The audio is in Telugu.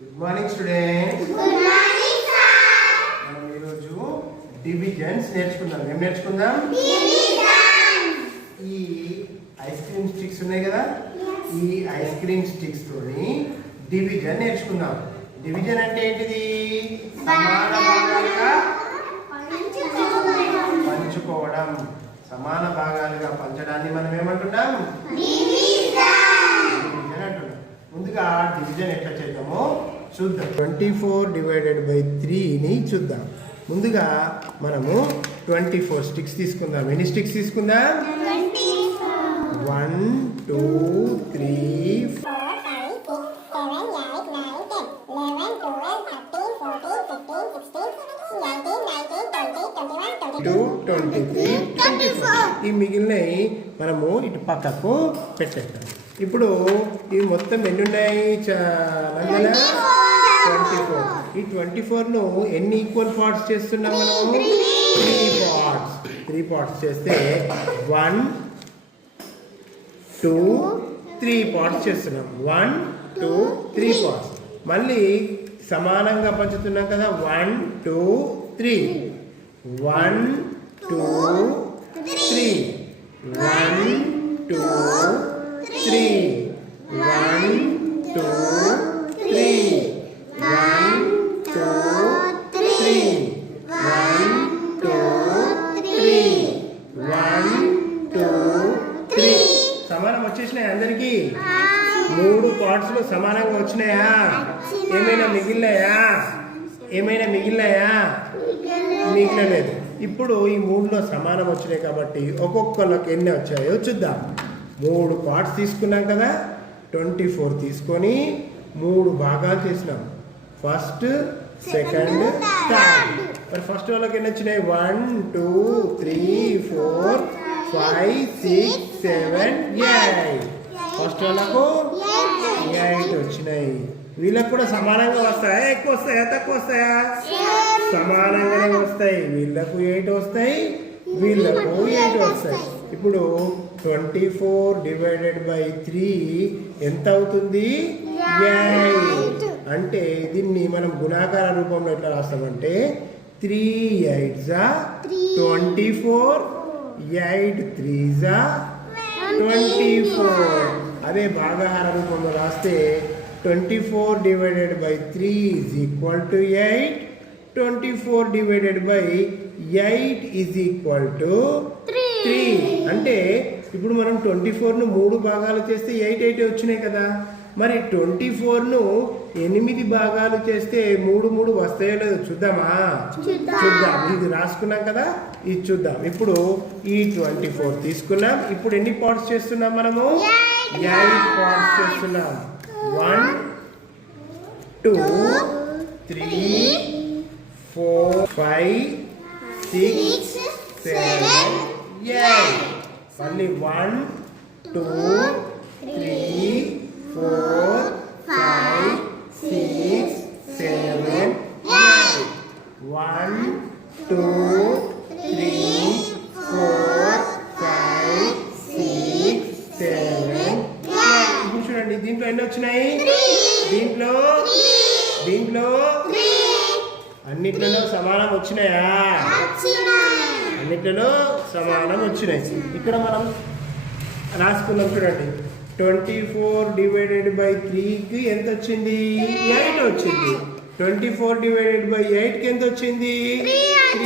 Good morning students. Good morning sir. మనం ఈరోజు డివిజన్స్ నేర్చుకుందాం. ఏం నేర్చుకుందాం? డివిజన్. ఈ ఐస్ క్రీమ్ స్టిక్స్ ఉన్నాయి కదా, ఈ ఐస్ క్రీమ్ స్టిక్స్ తోని డివిజన్ నేర్చుకుందాం. డివిజన్ అంటే ఏంటిది? సమాన భాగాలుగా పంచుకోవడం. సమాన భాగాలుగా పంచడాన్ని మనం ఏమంటున్నాం? డివిజన్ అంటున్నాం. ముందుగా డివిజన్ ఎట్లా చేద్దామో చూద్దాం. 24/3ని చూద్దాం. ముందుగా మనము 24 స్టిక్స్ తీసుకుందాం. ఎన్ని స్టిక్స్ తీసుకుందాం? 1 2 3 4 5 6 7 8 9 10 11 12 13 14 15 16 19 20 21 22 23 24. ఈ మిగిలినవి మనము ఇటు పక్కకు పెట్టేద్దాం. ఇప్పుడు ఇవి మొత్తం ఎన్ని ఉన్నాయి? 24. ఈ 24ను ఎన్ని ఈక్వల్ పార్ట్స్ చేస్తున్నాం మనము? 3 పార్ట్స్ చేస్తే 1 2 3 పార్ట్స్ చేస్తున్నాం. 1 2 3 పార్ట్స్. మళ్ళీ సమానంగా పంచుతున్నాం కదా. 1 2 3 1 2 3 1 2 3 1 2 3 1 2 3 1 2 3 1 2 3. సమానం వచ్చేసినాయి అందరికి. 3 పార్ట్స్ లో సమానంగా వచ్చినాయా? ఏమైనా మిగిలినాయా? మిగిలలేదు. ఇప్పుడు ఈ 3లో సమానం వచ్చినాయి కాబట్టి ఒక్కొక్కరికి ఎన్ని వచ్చాయో చూద్దాం. 3 పార్ట్స్ తీసుకున్నాం కదా. 24 తీసుకొని 3 భాగాలు చేసినాం. First, second, third. మరి ఫస్ట్ వాళ్ళకి ఎన్ని వచ్చినాయి? 1 2 3 4 5 6 7 8. ఫస్ట్ వాళ్ళకు 8 వచ్చినాయి. వీళ్ళకు కూడా సమానంగా వస్తాయా? ఎక్కువ వస్తాయా తక్కువ వస్తాయా? సమానంగానే వస్తాయి. వీళ్ళకు 8 వస్తాయి, వీళ్ళకు 8 వస్తాయి. ఇప్పుడు 24/3 ఎంత అవుతుంది? 8. అంటే దీన్ని మనం గుణాకార రూపంలో ఎట్లా రాస్తామంటే 3 8s 24, 8 3s 24. అదే భాగాహార రూపంలో రాస్తే 24/3 is equal to 8. 24/8 is equal to 3. అంటే ఇప్పుడు మనం 24ను 3 భాగాలు చేస్తే 8 వచ్చినాయి కదా. మరి 24ను 8 భాగాలు చేస్తే 3 వస్తాయో లేదో చూద్దామా? చూద్దాం. ఇది రాసుకున్నాం కదా, ఇది చూద్దాం. ఇప్పుడు ఈ 24 తీసుకున్నాం. ఇప్పుడు ఎన్ని పార్ట్స్ చేస్తున్నాం మనము? 8 పార్ట్స్ చేస్తున్నాం. 1 2 3 4 5 6 7 8. మళ్ళీ 1 2 3 4 5 6 7 8. 1 2 3 4 5 6 7 8. ఇప్పుడు చూడండి, దీంట్లో ఎన్ని వచ్చినాయి? దీంట్లో అన్నిట్లలో సమానం వచ్చినాయా? అన్నిట్లలో సమానం వచ్చినాయి. ఇక్కడ మనం రాసుకున్నాం చూడండి. 24/3కి ఎంత వచ్చింది? 8 వచ్చింది. 24/8కి ఎంత వచ్చింది? 3